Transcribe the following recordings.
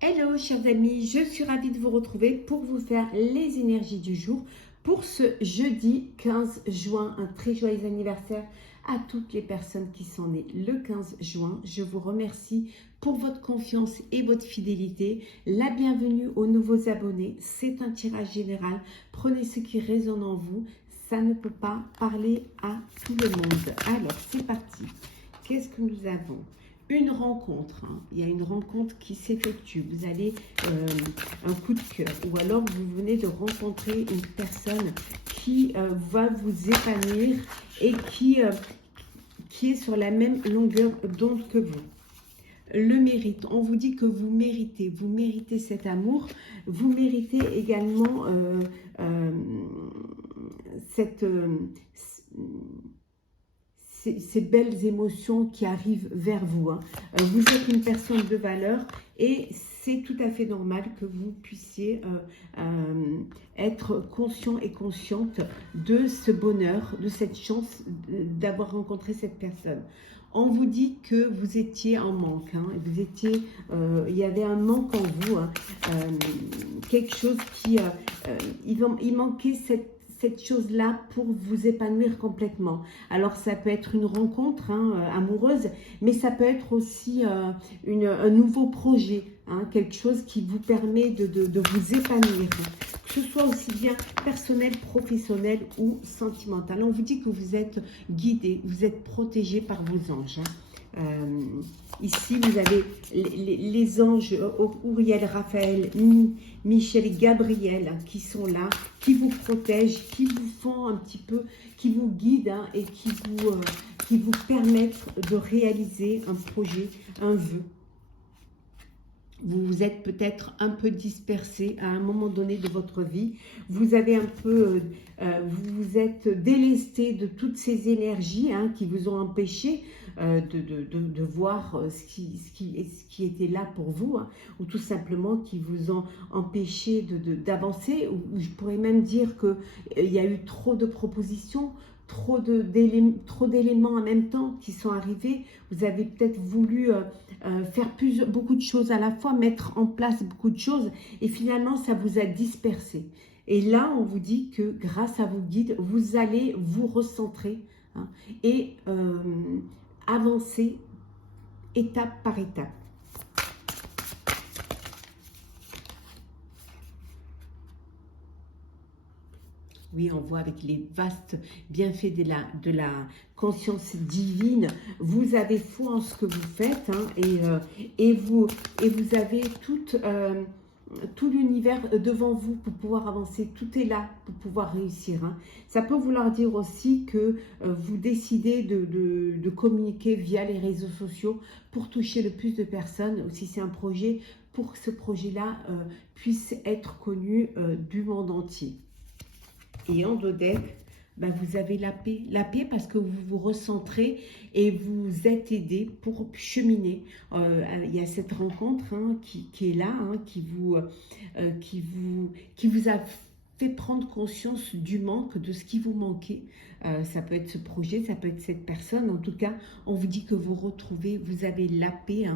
Hello chers amis, je suis ravie de vous retrouver pour vous faire les énergies du jour pour ce jeudi 15 juin. Un très joyeux anniversaire à toutes les personnes qui sont nées le 15 juin. Je vous remercie pour votre confiance et votre fidélité. La bienvenue aux nouveaux abonnés. C'est un tirage général. Prenez ce qui résonne en vous. Ça ne peut pas parler à tout le monde. Alors c'est parti. Qu'est-ce que nous avons ? Une rencontre, il y a une rencontre qui s'effectue, vous avez un coup de cœur, ou alors vous venez de rencontrer une personne qui va vous épanouir et qui est sur la même longueur d'onde que vous. Le mérite, on vous dit que vous méritez cet amour, vous méritez également ces belles émotions qui arrivent vers vous. Vous êtes une personne de valeur et c'est tout à fait normal que vous puissiez être conscient et consciente de ce bonheur, de cette chance d'avoir rencontré cette personne. On vous dit que vous étiez en manque, il y avait un manque en vous, quelque chose qui, il manquait cette chose-là pour vous épanouir complètement. Alors ça peut être une rencontre amoureuse, mais ça peut être aussi un nouveau projet, quelque chose qui vous permet de vous épanouir, que ce soit aussi bien personnel, professionnel ou sentimental. On vous dit que vous êtes guidé, vous êtes protégé par vos anges. Ici, vous avez les anges Uriel, Raphaël, Michel et Gabriel qui sont là, qui vous protègent, qui vous font un petit peu, qui vous guident et qui vous permettent de réaliser un projet, un vœu. Vous vous êtes peut-être un peu dispersé à un moment donné de votre vie. Vous avez un peu, vous vous êtes délesté de toutes ces énergies qui vous ont empêché de voir ce qui était là pour vous, ou tout simplement qui vous ont empêché d'avancer, ou je pourrais même dire qu'il y a eu trop de propositions, trop d'éléments en même temps qui sont arrivés. Vous avez peut-être voulu faire beaucoup de choses à la fois, mettre en place beaucoup de choses, et finalement ça vous a dispersé. Et là on vous dit que grâce à vos guides, vous allez vous recentrer et avancer étape par étape. Oui, on voit avec les vastes bienfaits de la conscience divine, vous avez foi en ce que vous faites, et vous avez tout l'univers devant vous pour pouvoir avancer. Tout est là pour pouvoir réussir. Ça peut vouloir dire aussi que vous décidez de communiquer via les réseaux sociaux pour toucher le plus de personnes. Si c'est un projet, pour que ce projet-là puisse être connu du monde entier. Et en dos deck, vous avez la paix parce que vous vous recentrez et vous êtes aidé pour cheminer. Il y a cette rencontre qui est là, qui vous a fait prendre conscience du manque, de ce qui vous manquait. Ça peut être ce projet, ça peut être cette personne. En tout cas, on vous dit que vous avez la paix,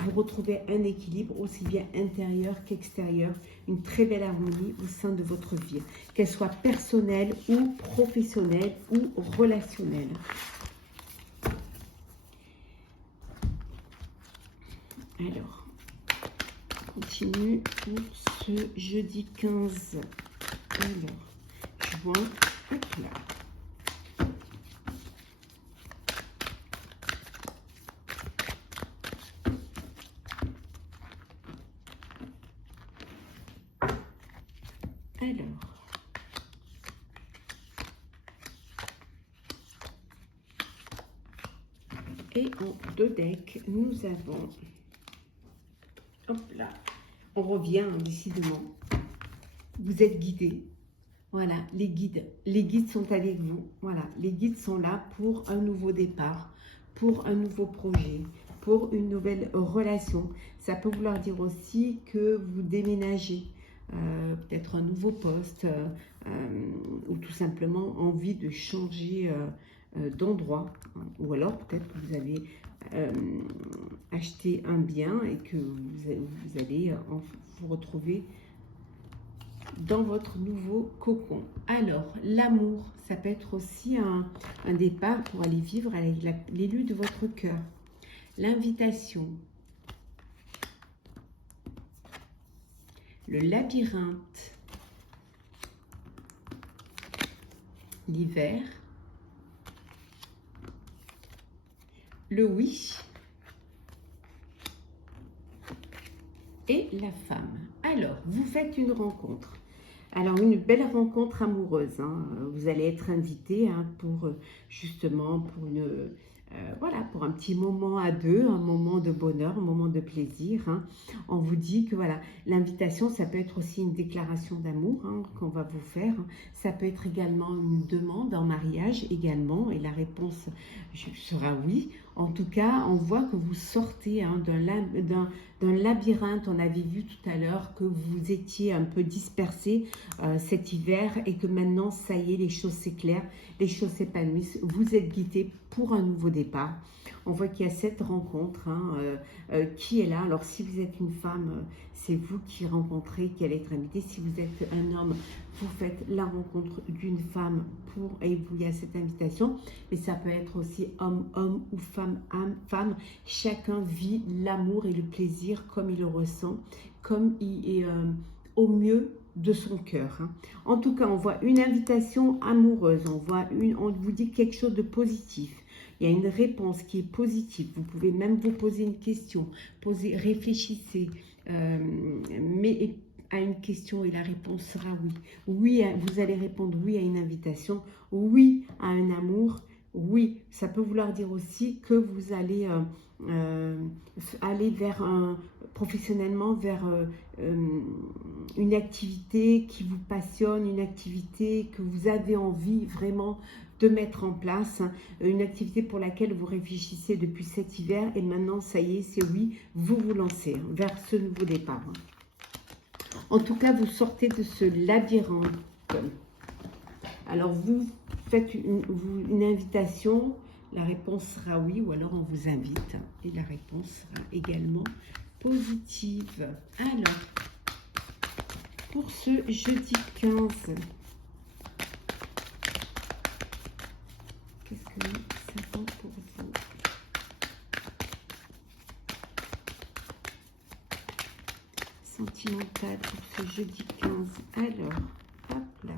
vous retrouvez un équilibre aussi bien intérieur qu'extérieur, une très belle harmonie au sein de votre vie, qu'elle soit personnelle ou professionnelle ou relationnelle. Alors, on continue pour ce jeudi 15. Alors, juin, hop là. Alors, et en deux decks, nous avons, hop là, on revient décidément, vous êtes guidés. Voilà, les guides sont avec vous. Voilà, les guides sont là pour un nouveau départ, pour un nouveau projet, pour une nouvelle relation. Ça peut vouloir dire aussi que vous déménagez, peut-être un nouveau poste, ou tout simplement envie de changer d'endroit. Ou alors peut-être que vous avez acheter un bien et que vous allez vous retrouver dans votre nouveau cocon. Alors, l'amour, ça peut être aussi un départ pour aller vivre avec l'élu de votre cœur. L'invitation. Le labyrinthe. L'hiver. Le oui. Et la femme. Alors, vous faites une rencontre. Alors, une belle rencontre amoureuse. Hein. Vous allez être invité pour justement pour une voilà, pour un petit moment à deux, un moment de bonheur, un moment de plaisir. Hein. On vous dit que voilà, l'invitation, ça peut être aussi une déclaration d'amour qu'on va vous faire. Ça peut être également une demande en mariage également, et la réponse sera oui. En tout cas, on voit que vous sortez d'un labyrinthe. On avait vu tout à l'heure que vous étiez un peu dispersé cet hiver et que maintenant, ça y est, les choses s'éclairent, les choses s'épanouissent. Vous êtes guidé pour un nouveau départ. On voit qu'il y a cette rencontre qui est là. Alors, si vous êtes une femme, c'est vous qui rencontrez, qui allez être invité. Si vous êtes un homme, vous faites la rencontre d'une femme et vous, il y a cette invitation. Mais ça peut être aussi homme ou femme. Chacun vit l'amour et le plaisir comme il le ressent, comme il est au mieux de son cœur. Hein. En tout cas, on voit une invitation amoureuse, on vous dit quelque chose de positif. Il y a une réponse qui est positive. Vous pouvez même vous poser une question, réfléchissez, mais à une question et la réponse sera oui. Oui, vous allez répondre oui à une invitation, oui à un amour. Oui, ça peut vouloir dire aussi que vous allez aller vers professionnellement vers une activité qui vous passionne, une activité que vous avez envie vraiment de mettre en place, une activité pour laquelle vous réfléchissez depuis cet hiver et maintenant ça y est, c'est oui, vous vous lancez vers ce nouveau départ. En tout cas, vous sortez de ce labyrinthe. Alors vous faites une invitation, la réponse sera oui ou alors on vous invite et la réponse sera également positive. Alors, pour ce jeudi 15, qu'est-ce que ça vaut pour vous? Sentimental pour ce jeudi 15. Alors, hop là.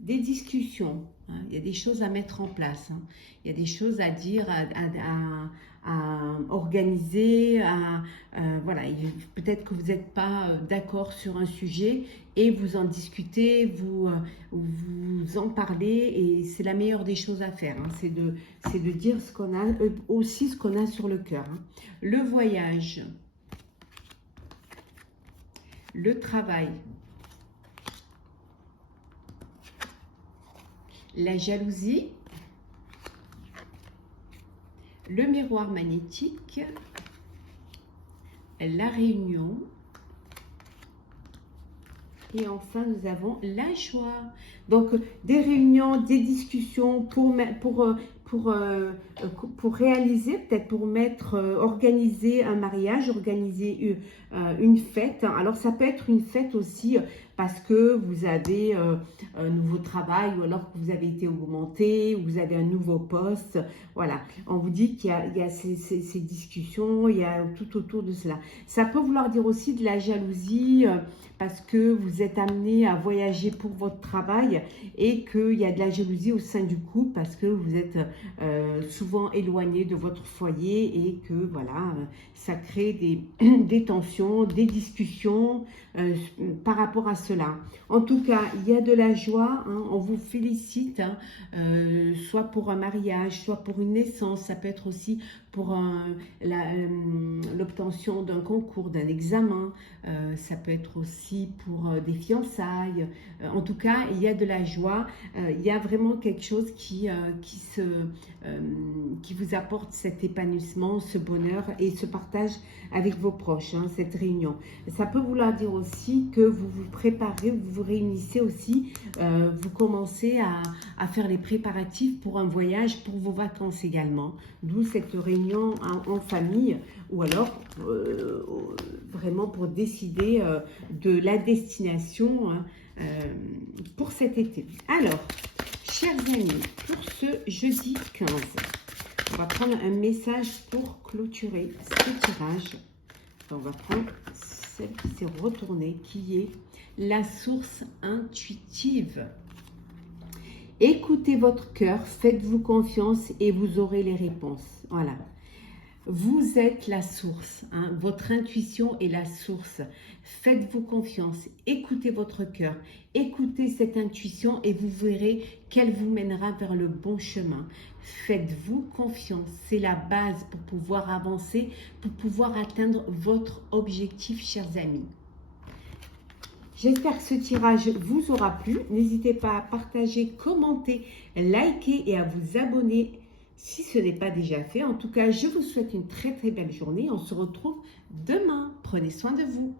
Des discussions, hein. Il y a des choses à mettre en place, hein. Il y a des choses à dire, à organiser, voilà, peut-être que vous n'êtes pas d'accord sur un sujet et vous en discutez, vous en parlez et c'est la meilleure des choses à faire, hein. C'est de dire ce qu'on a, aussi ce qu'on a sur le cœur, hein. Le voyage, le travail, la jalousie, le miroir magnétique, la réunion et enfin nous avons la joie. Donc des réunions, des discussions pour réaliser, peut-être pour organiser un mariage, organiser une fête. Alors ça peut être une fête aussi parce que vous avez un nouveau travail ou alors que vous avez été augmenté, ou vous avez un nouveau poste. Voilà, on vous dit qu'il y a ces discussions, il y a tout autour de cela. Ça peut vouloir dire aussi de la jalousie parce que vous êtes amené à voyager pour votre travail et qu'il y a de la jalousie au sein du couple parce que vous êtes souvent éloigné de votre foyer et que voilà, ça crée des tensions, des discussions par rapport à cela. En tout cas, il y a de la joie, hein, on vous félicite, hein, soit pour un mariage, soit pour une naissance, ça peut être aussi pour l'obtention d'un concours, d'un examen, ça peut être aussi pour des fiançailles. En tout cas, il y a de la joie, il y a vraiment quelque chose qui se qui vous apporte cet épanouissement, ce bonheur et ce partage avec vos proches, hein, cette réunion. Ça peut vouloir dire aussi que vous vous préparez, vous vous réunissez aussi, vous commencez à faire les préparatifs pour un voyage, pour vos vacances également. D'où cette réunion en famille ou alors vraiment pour décider de la destination, hein, pour cet été. Alors, chers amis, pour ce jeudi 15, on va prendre un message pour clôturer ce tirage. On va prendre celle qui s'est retournée, qui est la source intuitive. Écoutez votre cœur, faites-vous confiance et vous aurez les réponses. Voilà. Vous êtes la source, hein, votre intuition est la source. Faites-vous confiance, écoutez votre cœur, écoutez cette intuition et vous verrez qu'elle vous mènera vers le bon chemin. Faites-vous confiance, c'est la base pour pouvoir avancer, pour pouvoir atteindre votre objectif, chers amis. J'espère que ce tirage vous aura plu. N'hésitez pas à partager, commenter, liker et à vous abonner si ce n'est pas déjà fait. En tout cas, je vous souhaite une très très belle journée. On se retrouve demain. Prenez soin de vous.